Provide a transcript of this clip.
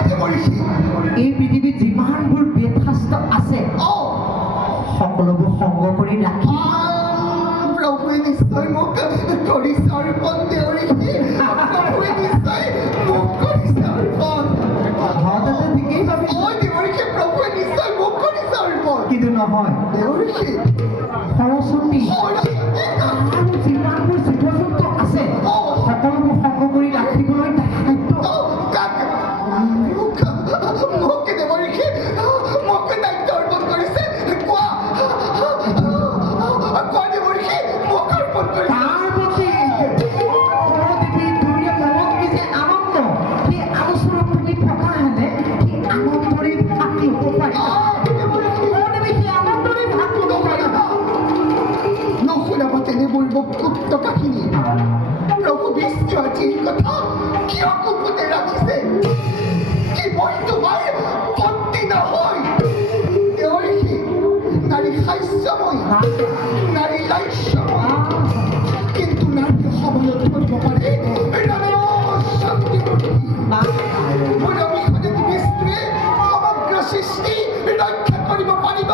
এই পৃথিৱীত যিমানবোৰ বেদশাস্ত্ৰ আছে সকলোবোৰ সংগ কৰি ৰাখি প্ৰভুৱে নিশ্চয় মোক কৰিছে অৰ্পণ দেউৰীষি প্ৰভুৱে নিশ্চয় মোক কৰিছে অৰ্পণ ঘৰতে ঠিকেই ভাবিছে দেউৰীষি প্ৰভুৱে নিশ্চয় মোক কৰিছে অৰ্পণ কিন্তু নহয় দেউৰীষি সৰস্বতী আৰু যিমানবোৰ জীৱ জন্তু আছে সকলোবোৰ সংগ কৰি ৰাখিবলৈ প্ৰভু বিষ্ণু আজি এই কথা কিয় কুপুতে ৰাখিছে কি মই তোমাৰ পত্নী নহয় দেউৰীষি নাৰী হাস্যময় নাৰী লাস্যময় কিন্তু নাৰী সময়ত ধৰিব পাৰে শক্তিমূৰ্তি মোৰ অবিহনে বিষ্ণুৱে সমগ্ৰ সৃষ্টি ৰক্ষা কৰিব পাৰিব